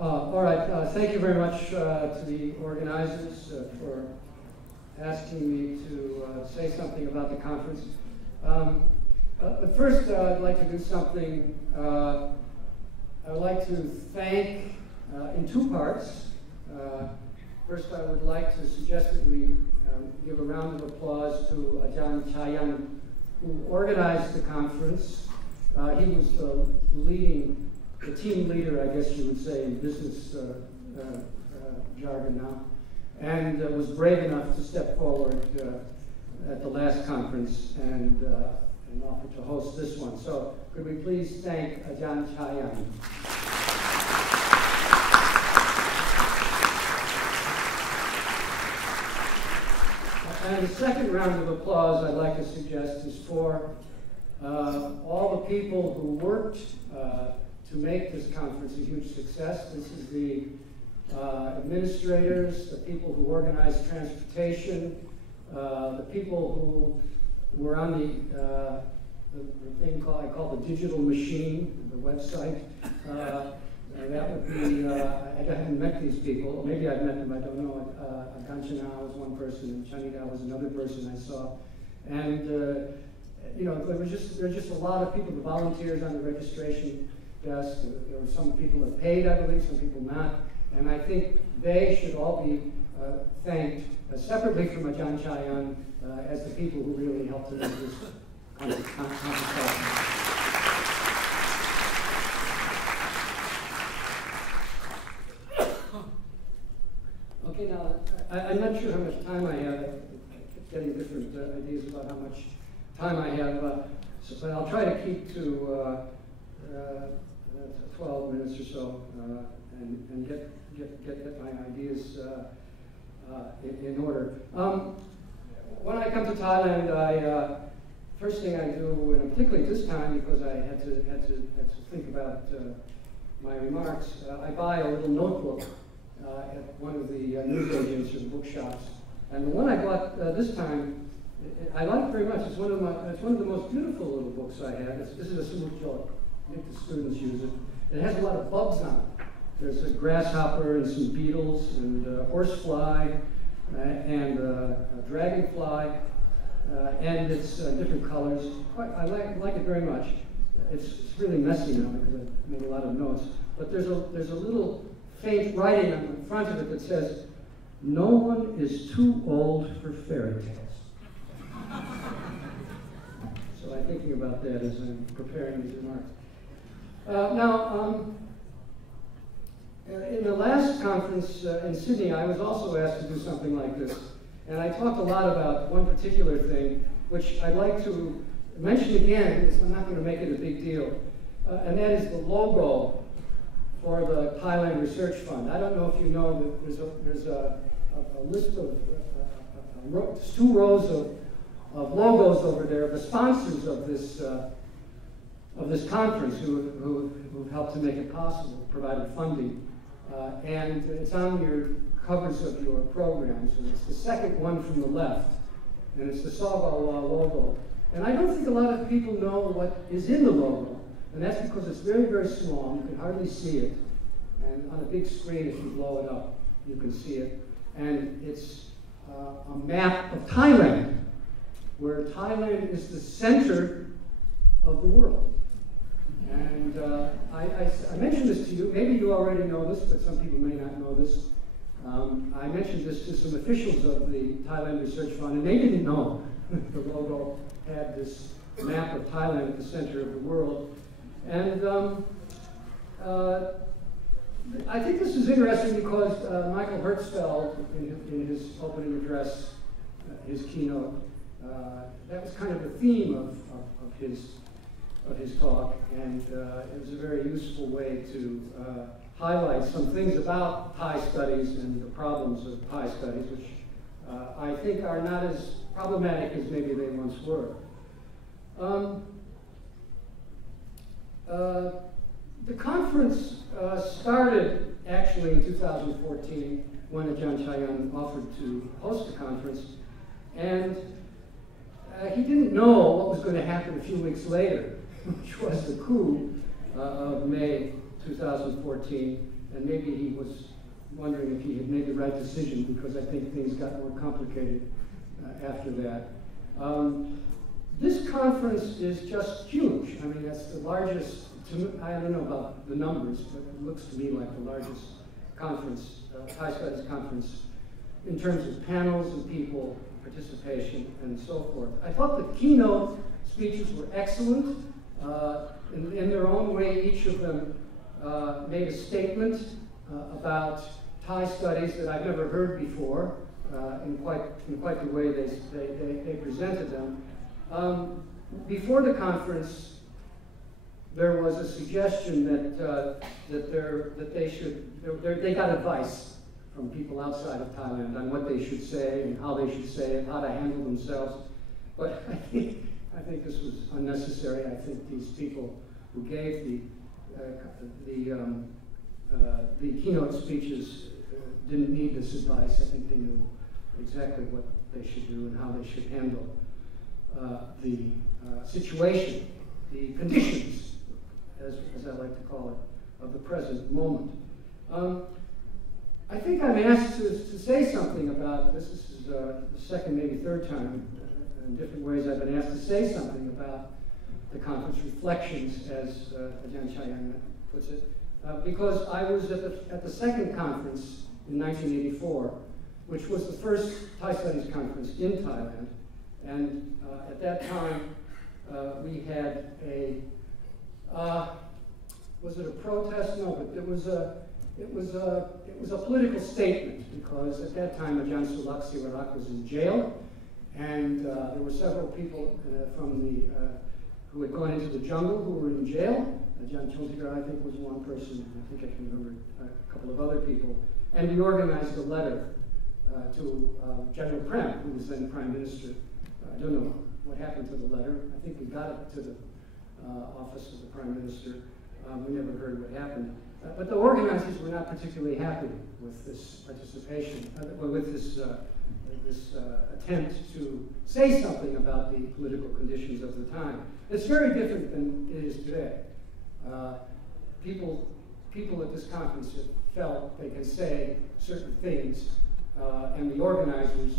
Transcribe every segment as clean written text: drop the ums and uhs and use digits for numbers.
All right, thank you very much to the organizers for asking me to say something about the conference. But first, I'd like to do something. I would like to thank in two parts. First, I would like to suggest that we give a round of applause to Ajahn Chayan, who organized the conference. He was the team leader, I guess you would say, in business jargon now, and was brave enough to step forward at the last conference and offer to host this one. So could we please thank Ajahn Chayan. And the second round of applause I'd like to suggest is for all the people who worked to make this conference a huge success. This is the administrators, the people who organized transportation, the people who were on the thing I call the digital machine, the website. That would be, I haven't met these people. Maybe I've met them, I don't know. Kanchana was one person, and Chanida was another person I saw. And, you know, there were just a lot of people, the volunteers on the registration desk. There were some people that paid, I believe, some people not. And I think they should all be thanked separately from Ajahn Chayan as the people who really helped to make this conference. Okay, now, I'm not sure how much time I have. I keep getting different ideas about how much time I have, but I'll try to keep to 12 minutes or so and get my ideas in order. When I come to Thailand, first thing I do, and particularly this time because I had to think about my remarks, I buy a little notebook at one of the news agents or bookshops, and the one I bought this time, I like very much. It's one of the most beautiful little books I have. This is a sumujot. I think the students use it. It has a lot of bugs on it. There's a grasshopper and some beetles and a horsefly and a dragonfly, and it's different colors. I like it very much. It's really messy now because I made a lot of notes. But there's a little faint writing on the front of it that says, "No one is too old for fairy tales." So I'm thinking about that as I'm preparing these remarks. In the last conference in Sydney, I was also asked to do something like this. And I talked a lot about one particular thing, which I'd like to mention again, because I'm not going to make it a big deal. And that is the logo for the Thailand Research Fund. I don't know if you know that there's a list of two rows of logos over there, the sponsors of this conference who helped to make it possible, provided funding. And it's on your covers of your programs, and it's the second one from the left, and it's the Sawgawa logo. And I don't think a lot of people know what is in the logo. And that's because it's very, very small. You can hardly see it. And on a big screen, if you blow it up, you can see it. And it's a map of Thailand, where Thailand is the center of the world. And I mentioned this to you. Maybe you already know this, but some people may not know this. I mentioned this to some officials of the Thailand Research Fund, and they didn't know the logo had this map of Thailand at the center of the world. And I think this is interesting because Michael Hertzfeld, in his opening address, his keynote, that was kind of the theme of his talk, and it was a very useful way to highlight some things about Thai studies and the problems of Thai studies, which I think are not as problematic as maybe they once were. The conference started actually in 2014 when Ajahn Chayan offered to host the conference, and he didn't know what was going to happen a few weeks later, which was the coup of May 2014, and maybe he was wondering if he had made the right decision, because I think things got more complicated after that. This conference is just huge. I mean, that's the largest, I don't know about the numbers, but it looks to me like the largest conference, Thai Studies conference, in terms of panels and people, participation, and so forth. I thought the keynote speeches were excellent. In their own way, each of them made a statement about Thai studies that I've never heard before, in quite the way they presented them. Before the conference, there was a suggestion that they got advice from people outside of Thailand on what they should say and how they should say it, how to handle themselves. But I think this was unnecessary. I think these people who gave the keynote speeches didn't need this advice. I think they knew exactly what they should do and how they should handle the situation, the conditions, as I like to call it, of the present moment. I think I'm asked to say something about this. This is the second, maybe third time, in different ways I've been asked to say something about the conference reflections, as Ajahn Chayan puts it, because I was at the second conference in 1984, which was the first Thai Studies conference in Thailand, and at that time we had a was it a protest? No, but it was a political statement, because at that time Ajahn Sulak Siwarak was in jail, and there were several people who had gone into the jungle who were in jail. Ajahn Chontigar, I think, was one person. I think I can remember a couple of other people. And we organized a letter to General Prem, who was then Prime Minister. I don't know what happened to the letter. I think we got it to the office of the Prime Minister. We never heard what happened. But the organizers were not particularly happy with this participation, with this attempt to say something about the political conditions of the time. It's very different than it is today. People at this conference have felt they can say certain things, and the organizers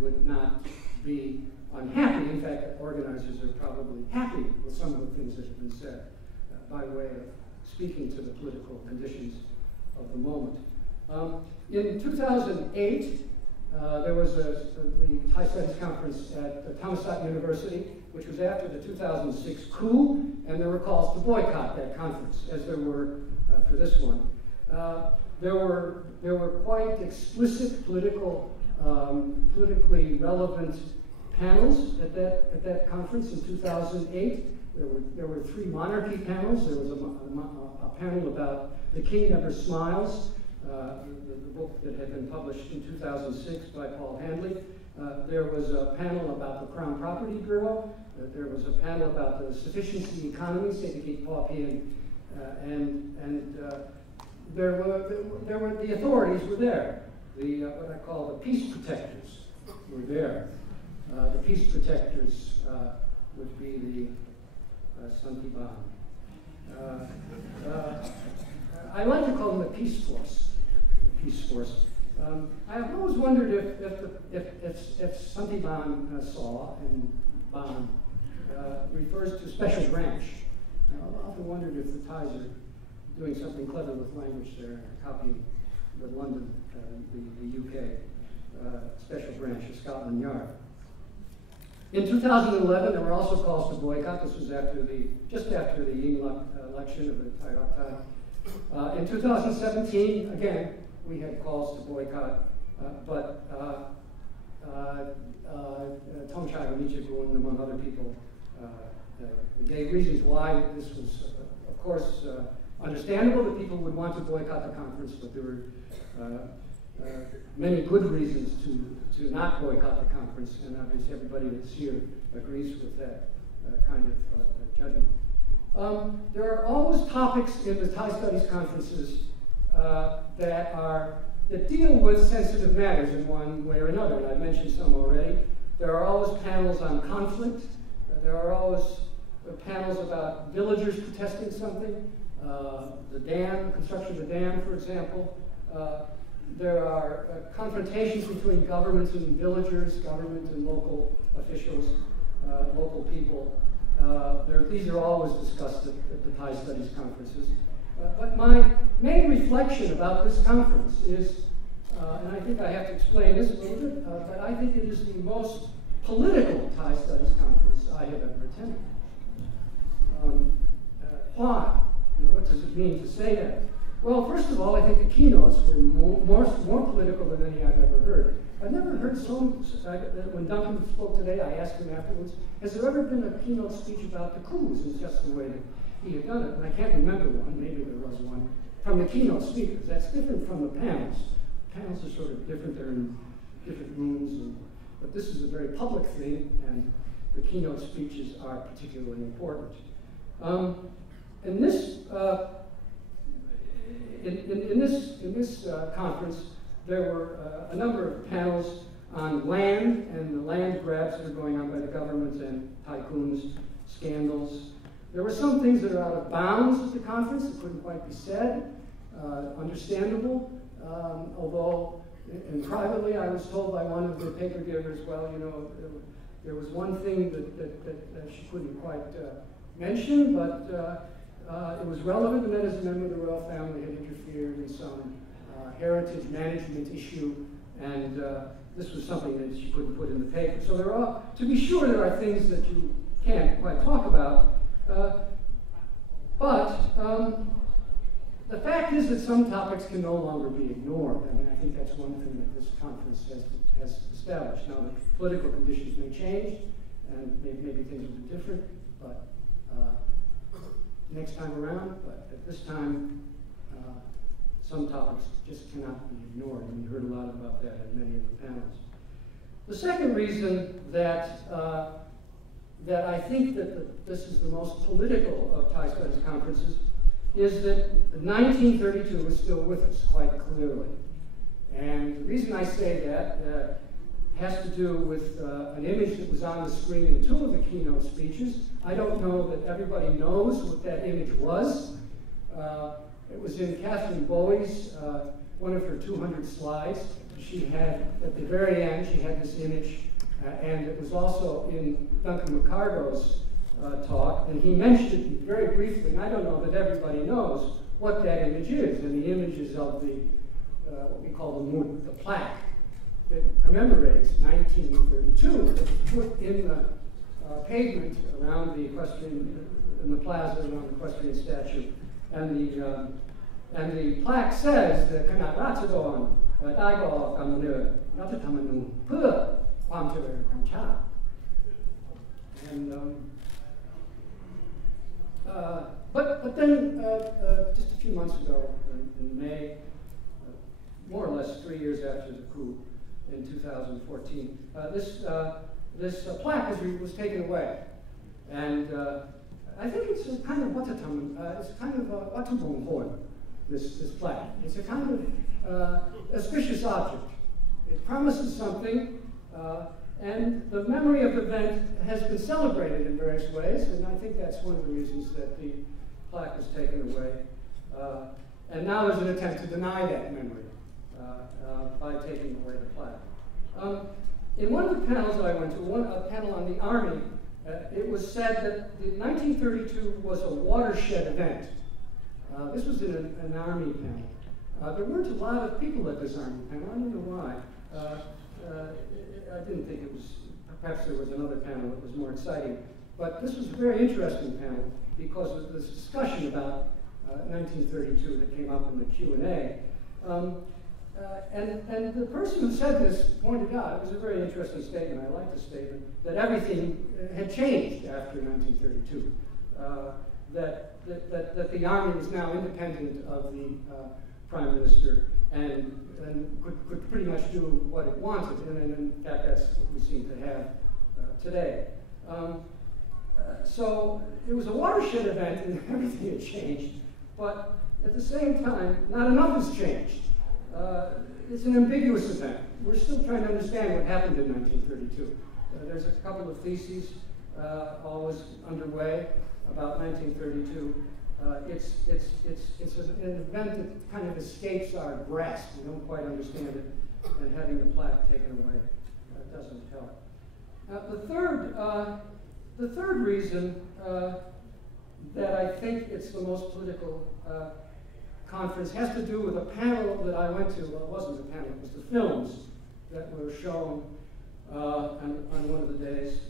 would not be unhappy. In fact, the organizers are probably happy with some of the things that have been said by way of speaking to the political conditions of the moment. In 2008, there was the Thai Studies Conference at Thammasat University, which was after the 2006 coup, and there were calls to boycott that conference, as there were for this one. There were quite explicit politically relevant panels at that conference in 2008. There were 3 monarchy panels. There was a panel about The King Never Smiles, the book that had been published in 2006 by Paul Handley. There was a panel about the Crown Property Bureau. There was a panel about the sufficiency economy, Setikit Papian, and there were the authorities were there. What I call the peace protectors were there. The peace protectors would be the Santiban. I like to call them the Peace Force. The Peace Force. I've always wondered if Santiban Saw and Ban refers to special branch. I've often wondered if the Thais are doing something clever with language there, copying the London, the UK special branch of Scotland Yard. In 2011, there were also calls to boycott. This was just after the Yingluck election of the Thai Rak. In 2017, again, we had calls to boycott, but Tongchai Onichagun, among other people, gave reasons why this was, of course, understandable that people would want to boycott the conference, but there were many good reasons to not boycott the conference, and obviously everybody that's here agrees with that kind of judgment. There are always topics in the Thai Studies conferences that deal with sensitive matters in one way or another, and I've mentioned some already. There are always panels on conflict. There are always panels about villagers protesting something. the dam, construction of the dam, for example. There are confrontations between governments and villagers, government and local officials, local people. These are always discussed at the Thai Studies conferences. But my main reflection about this conference is, and I think I have to explain this a little bit, but I think it is the most political Thai Studies conference I have ever attended. Why? What does it mean to say that? Well, first of all, I think the keynotes were more political than any I've ever heard. I've never heard when Duncan spoke today, I asked him afterwards, has there ever been a keynote speech about the coups in just the way that he had done it? And I can't remember one, maybe there was one, from the keynote speakers. That's different from the panels. Panels are sort of different, they're in different rooms, but this is a very public thing, and the keynote speeches are particularly important. In this conference, there were a number of panels on land and the land grabs that are going on by the government and tycoons, scandals. There were some things that are out of bounds at the conference that couldn't quite be said, understandable, although, and privately I was told by one of the paper givers, well, you know, there was one thing that she couldn't quite mention, but it was relevant, and that is a member of the royal family had interfered in some heritage management issue, and this was something that she couldn't put in the paper. So there are, to be sure, there are things that you can't quite talk about, but the fact is that some topics can no longer be ignored. I mean, I think that's one thing that this conference has established. Now, the political conditions may change, and maybe things will be different, but next time around, but at this time, some topics just cannot be ignored, and we heard a lot about that in many of the panels. The second reason that I think that this is the most political of Thai Studies conferences is that 1932 is still with us quite clearly. And the reason I say that has to do with an image that was on the screen in two of the keynote speeches. I don't know that everybody knows what that image was. It was in Catherine Bowie's, one of her 200 slides. She had, at the very end, she had this image, and it was also in Duncan McCargo's talk, and he mentioned it very briefly, and I don't know that everybody knows what that image is, and the image is of the, what we call the plaque that commemorates 1932, that was put in the pavement around the equestrian, in the plaza around the equestrian statue. And the plaque says that Khanat Ratchadon, Daigo Kamune, Rathatamanu, Pur, Kwam Chalerin Kwam Cha. And but then just a few months ago, in May, more or less 3 years after the coup in 2014, this plaque was taken away, and I think it's a kind of it's kind of a watubonghon, this plaque. It's a kind of auspicious object. It promises something, and the memory of the event has been celebrated in various ways, and I think that's one of the reasons that the plaque was taken away. And now there's an attempt to deny that memory by taking away the plaque. In one of the panels that I went to, a panel on the Army, it was said that the 1932 was a watershed event. This was in an Army panel. There weren't a lot of people at this Army panel. I don't know why. I didn't think it was, perhaps there was another panel that was more exciting. But this was a very interesting panel because of this discussion about 1932 that came up in the Q&A. And the person who said this pointed out, it was a very interesting statement, I like the statement, that everything had changed after 1932. That the Army was now independent of the Prime Minister and could pretty much do what it wanted, and in fact that's what we seem to have today. So it was a watershed event and everything had changed, but at the same time, not enough has changed. It's an ambiguous event. We're still trying to understand what happened in 1932. There's a couple of theses always underway about 1932. It's an event that kind of escapes our grasp. We don't quite understand it, and having the plaque taken away doesn't help. The third reason that I think it's the most political conference has to do with a panel that I went to. Well, it wasn't a panel, it was the films that were shown on one of the days.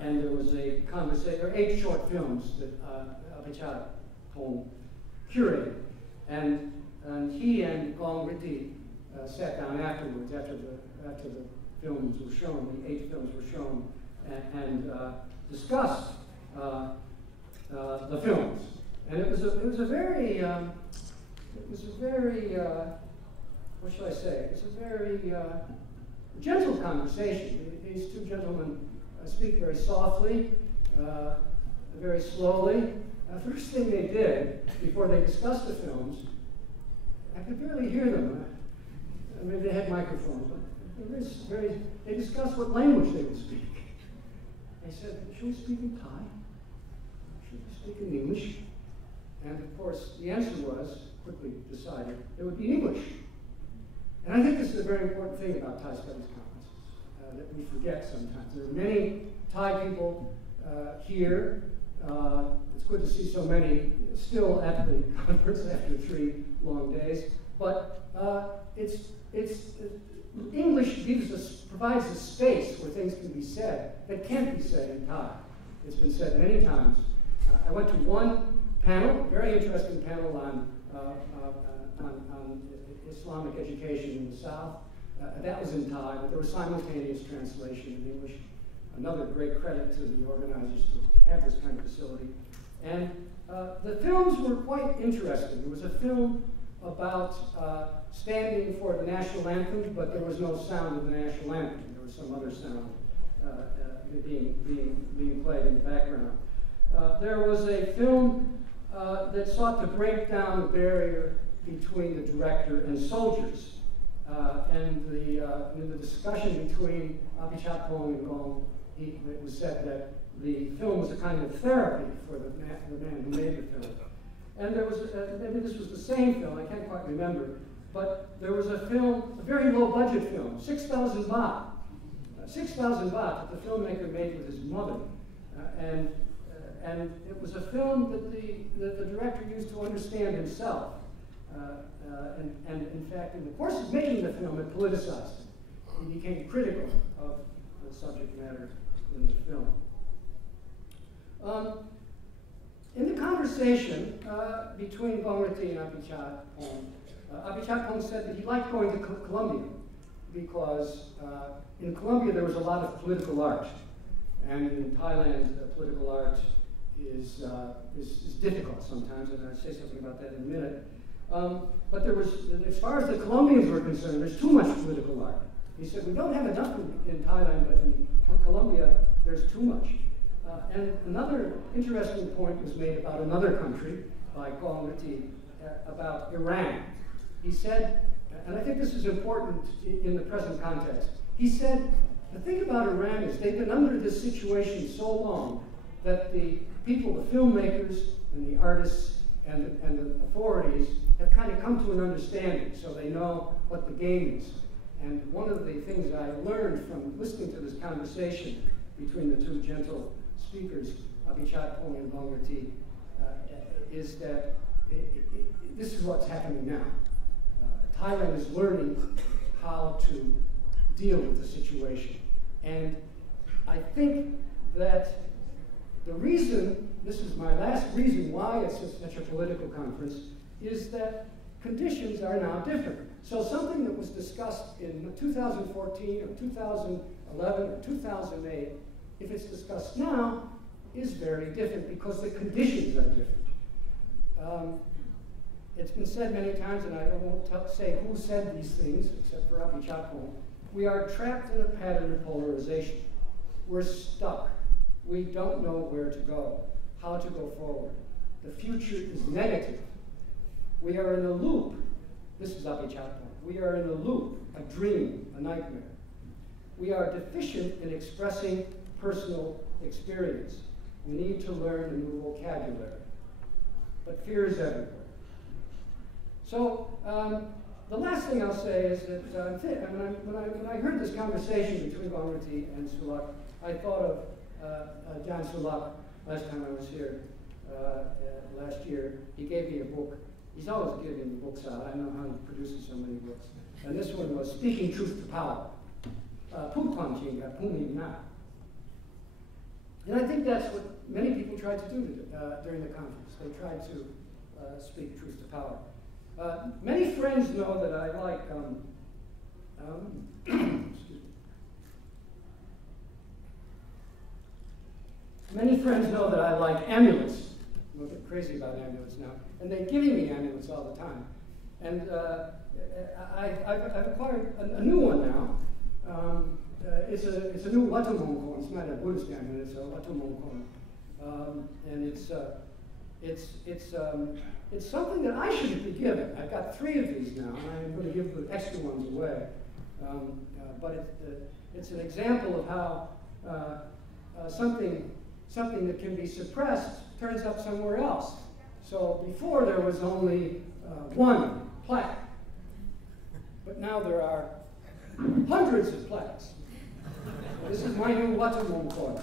And there was a conversation, there were 8 short films that Apichat Pong curated. And he and Gong Riti sat down afterwards, after the films were shown, the 8 films were shown, and discussed the films. And it was a very what should I say? It was a very gentle conversation. These two gentlemen speak very softly, very slowly. The first thing they did before they discussed the films, I could barely hear them. Maybe they had microphones, but they discussed what language they would speak. They said, should we speak in Thai? Should we speak in English? And of course, the answer was, quickly decided, it would be English. And I think this is a very important thing about Thai Studies conferences that we forget sometimes. There are many Thai people here. It's good to see so many still at the conference after 3 long days. But English provides a space where things can be said that can't be said in Thai. It's been said many times. I went to one panel, very interesting panel on Islamic education in the South. That was in Thai, but there was simultaneous translation in English. Another great credit to the organizers to have this kind of facility. And the films were quite interesting. There was a film about standing for the national anthem, but there was no sound of the national anthem. There was some other sound being played in the background. There was a film that sought to break down the barrier between the director and soldiers. And in the discussion between Apichat Pong and Gong, it was said that the film was a kind of therapy for the man who made the film. And there was, maybe this was the same film, I can't quite remember, but there was a film, a very low budget film, 6,000 baht. 6,000 baht that the filmmaker made with his mother. And it was a film that the director used to understand himself. And in fact, in the course of making the film, it politicized him. He became critical of the subject matter in the film. In the conversation between Gong Riti and Apichat Pong, Apichat Pong said that he liked going to Colombia because in Colombia there was a lot of political art. And in Thailand, political art is difficult sometimes, and I'll say something about that in a minute. But there was, as far as the Colombians were concerned, there's too much political art. He said, we don't have enough in Thailand, but in Colombia, there's too much. And another interesting point was made about another country by Gong Riti about Iran. He said, and I think this is important in the present context, he said, the thing about Iran is they've been under this situation so long that the people, the filmmakers and the artists and the authorities have kind of come to an understanding, so they know what the game is. And one of the things I learned from listening to this conversation between the two gentle speakers, Apichat Pong and Gong Riti, is that this is what's happening now. Thailand is learning how to deal with the situation. And I think that the reason, this is my last reason why it's such a political conference, is that conditions are now different. So something that was discussed in 2014 or 2011 or 2008, if it's discussed now, is very different because the conditions are different. It's been said many times, and I won't say who said these things, except for Apichat Pong. We are trapped in a pattern of polarization. We're stuck. We don't know where to go, how to go forward. The future is negative. We are in a loop. This is Apichat Pong. We are in a loop, a dream, a nightmare. We are deficient in expressing personal experience. We need to learn a new vocabulary. But fear is everywhere. So the last thing I'll say is that when I heard this conversation between Gongruti and Sulak, I thought of John Sulak last time I was here last year. He gave me a book. He's always giving books out. I don't know how he produces so many books. And this one was Speaking Truth to Power. And I think that's what many people tried to do during the conference. They tried to speak truth to power. Many friends know that I like, many friends know that I like amulets. I'm a bit crazy about amulets now. And they're giving me amulets all the time. And I've acquired a new one now. It's a new Watu Mongkon. It's not a Buddhist amulet, it's a Watu Mongkon. And it's something that I shouldn't be given. I've got 3 of these now, and I'm going to give the extra ones away. But it's an example of how something that can be suppressed turns up somewhere else. So before there was only 1 plaque, but now there are hundreds of plaques. This is my new Watu Mongkon.